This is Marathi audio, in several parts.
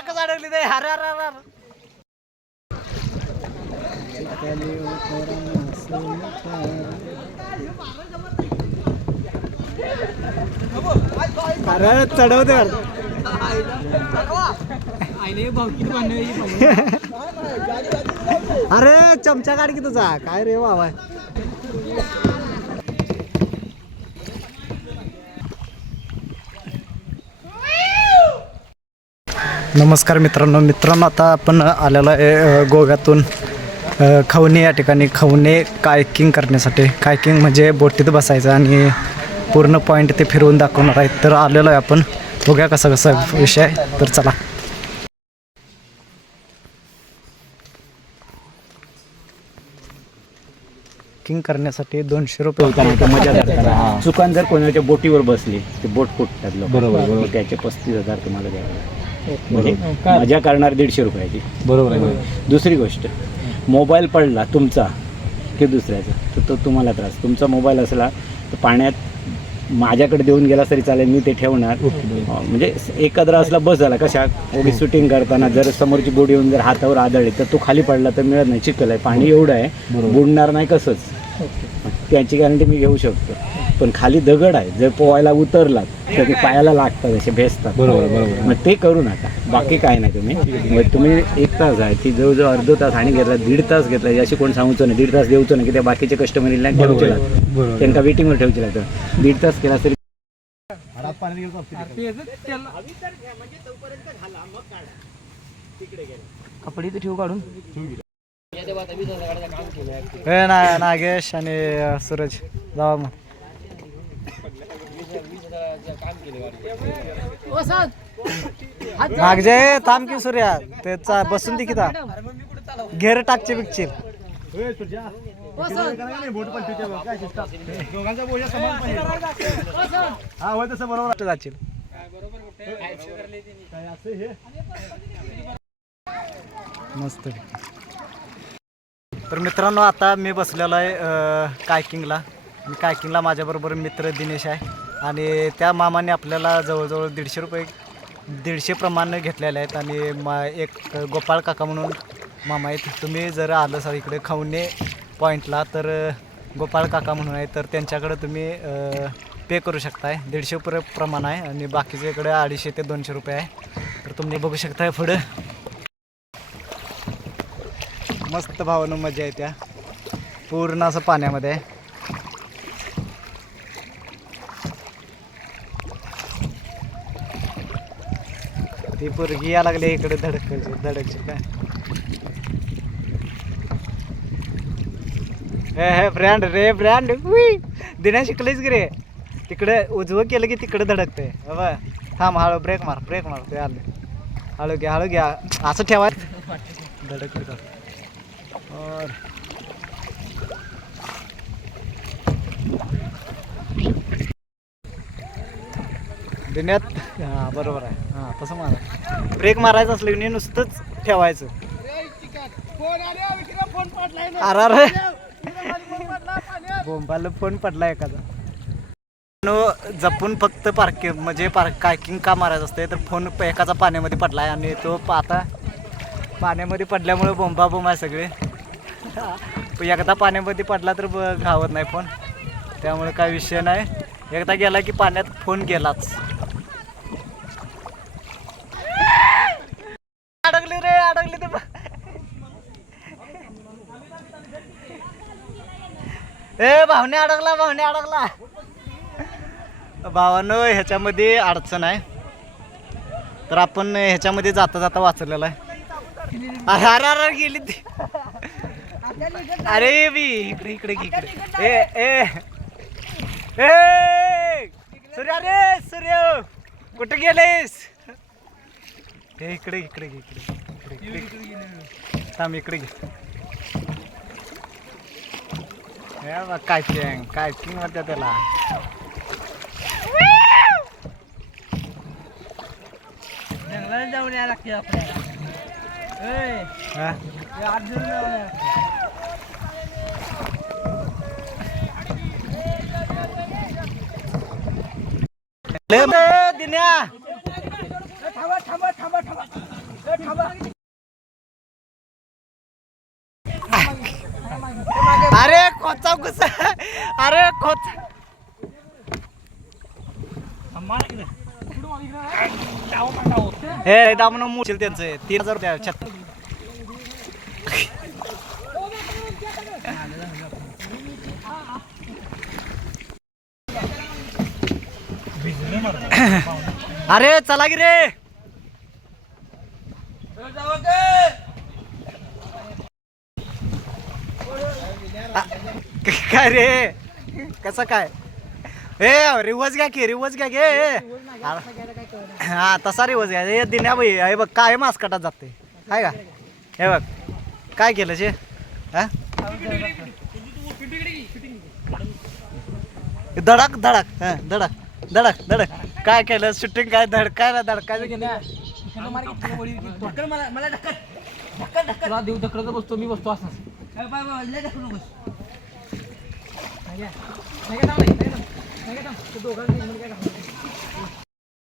चाकच अडकली ते. अरे अरे अरे अरे चढवते अरे चमचा काढ की तुझा काय रे बाबा. नमस्कार मित्रांनो आता आपण आलेलो आहे गोव्यातून खवणे या ठिकाणी. खवणे कायकिंग करण्यासाठी. कायकिंग म्हणजे बोटीत बसायचं आणि पूर्ण पॉईंट ते फिरवून दाखवणार आहेत. तर आलेलो आहे आपण, बघूया कसा विषय आहे. तर चला. किंग करण्यासाठी 200 रुपये होता मजा करताना. चुकान जर कोणाच्या बोटीवर बसली ते बोट फुटतात लोक. बरोबर. त्याचे 35,000 तुम्हाला द्यावे. म्हणजे मजा करणार 150 रुपयाची. बरोबर आहे. दुसरी गोष्ट, मोबाईल पडला तुमचा की दुसऱ्याचा तर तो तुम्हाला त्रास. तुमचा मोबाईल असला तर पाण्यात माझ्याकडे देऊन गेला तरी चालेल, मी ते ठेवणार. म्हणजे एकत्र असला बस झाला. कशा उभी शूटिंग करताना जर समोरची बोट येऊन जर हातावर आदळली तर तो खाली पडला तर मिळत नाही. चिखल आहे, पाणी एवढं आहे, बुडणार नाही कसंच. त्याची गॅरंटी मी घेऊ शकतो. पण खाली दगड आहे, जर पोहायला उतरलात तर ते पायाला लागतात, असे भेसतात. बरोबर. मग ते करू नका. बाकी काय नाही. तुम्ही 1 तास आहे ती जवळजवळ अर्धा तास आणि घेतला 1.5 तास घेतला अशी कोण सांगूचं नाही. 1.5 तास देऊचं नाही की त्या बाकीचे कस्टमर येईल ठेवचे लागतात, त्यांना वेटिंगवर ठेवचे लागतं. 1.5 तास केला तरी कपडे तर ठेवू काढून. नागेश आणि सूरज जावा मग. नागजय थांब की सूर्या त्याचा बसून दे किता घेर टाकचे बिकचे. मस्त. तर मित्रांनो आता मी बसलेलो आहे कायकिंगला. कायकिंगला माझ्याबरोबर मित्र दिनेश आहे आणि त्या मामाने आपल्याला जवळजवळ 150 रुपये 150 प्रमाणे घेतलेले आहेत. आणि एक गोपाळ काका म्हणून मामा आहेत. तुम्ही जर आलं सर इकडे खवणे पॉईंटला तर गोपाळ काका म्हणून आहे, तर त्यांच्याकडे तुम्ही पे करू शकताय. 150 रुपये प्रमाण आहे आणि बाकीच्या इकडे 250 ते 200 रुपये आहे. तर तुम्ही बघू शकताय पुढं. मस्त भावानं मजा आहे. त्या पूर्ण असं पाण्यामध्ये आहे. ती पोरगी या लागली इकडे धडकची काय. हे ब्रँड रे ब्रँड. दिना शिकलेच की रे. तिकडे उजवं केलं की तिकडे धडकते. बाबा थांब, हळू ब्रेक मार ते आले. हळू घ्या असं ठेवा. धडकली का और दुनियात. हां बरोबर आहे. हां तसं मारा. ब्रेक मारायचं असलं की नुसतंच ठेवायचं. अरे बोंबाला फोन पडला एखादा. जपून फक्त कायकिंग का मारायचं असते. तर फोन एकाचा पाण्यामध्ये पडला आहे आणि तो आता पाण्यामध्ये पडल्यामुळे बोंबा आहे सगळे. एकदा पाण्यामध्ये पडला तर घावत नाही फोन, त्यामुळे काय विषय नाही. एकदा गेला की पाण्यात फोन गेलाच. अडकली ते. भावने अडकला. भावानं ह्याच्यामध्ये अडचण आहे, तर आपण ह्याच्यामध्ये जाता वाचलेला आहे. अरे गेली ती. अरे बी इकडे. ए सूर्य कुठे गेलेस. हे इकडे थांब. इकडे घे. कायकिंग म्हणतात त्याला. जाऊन या लागते आपल्याला. दिन्या थांबा. होत हे दामन मुशील त्यांचं 3000 रुपये अरे चला की रे काय रे कसं काय ए रिवर्स घ्या की रिवर्स घ्या घे हा तसा रिवर्स घ्या हे दिन्या बाई हे बघ काय मास कटात जाते काय का हे बघ काय केलं शे हा धडक धडक हा धडक धडक धडक काय केलं शूटिंग काय धडकायला धडकायचं केलं देऊ ढकलत बसतो मी बसतो असं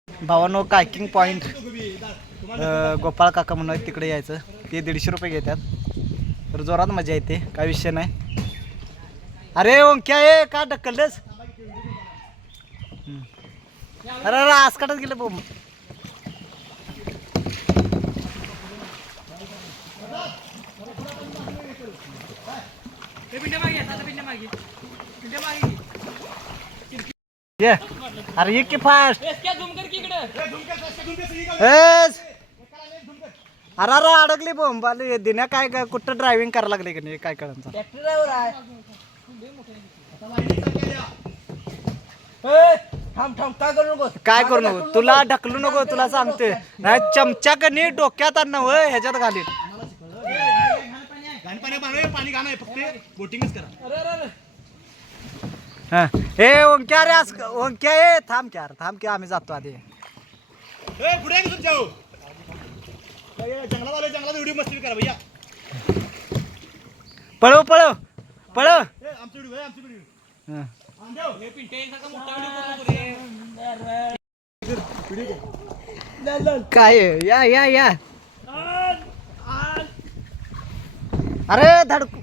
भावांनो कायकिंग पॉइंट गोपाळ काका म्हणून तिकडे यायचं ते 150 रुपये घेतात तर जोरात मजा येते काय विषय नाही अरे ओंक्या ये का ढकललंस अरे अरे आसकाटच गेलं बोम ये अरे ये की फास्ट अरे अरे अडकली बोंबाली दिन्या काय काय कुठं ड्रायव्हिंग करायला लागले की नाही काय कळायचं काय करू नको तुला ढकलू नको तुला सांगते नाही चमचा कनी डोक्यात आण होय ह्याच्यात घालीन हा ए ओंक्या रे ओंक्या ए थांब की आम्ही जातो आधी पळव पळव पळव काय या या या अरे धडक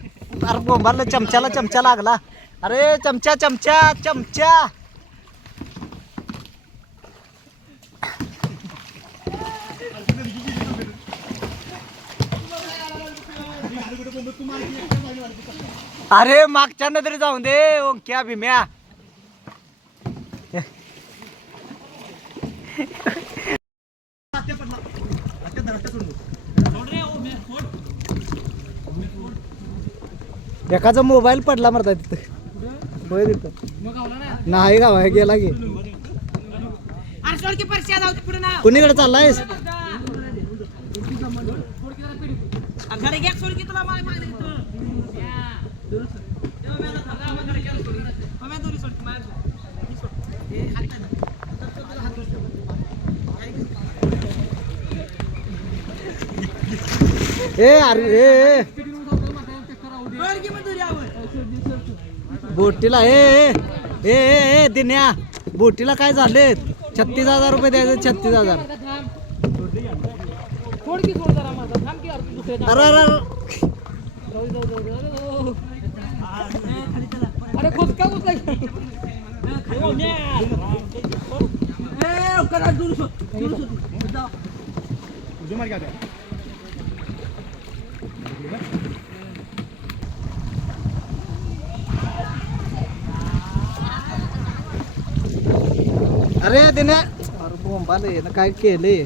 अरे बोंबाला चमच्याला चमचा लागला अरे चमचा चमचा चमचा अरे मागच्या नजरी जाऊन दे ओंक्या भीम्या एकाचा मोबाईल पडला मरता तिथं होय तिथं नाही गावा गेला गे कुणीकडे चाललायस ए अरे बोटीला ए ए ए दिन्या बोटीला काय झाले 36,000 रुपये द्यायचे 36,000 अरे अरे अरे खुद का अरे दिन्या अरे बोंबाले ना काय केले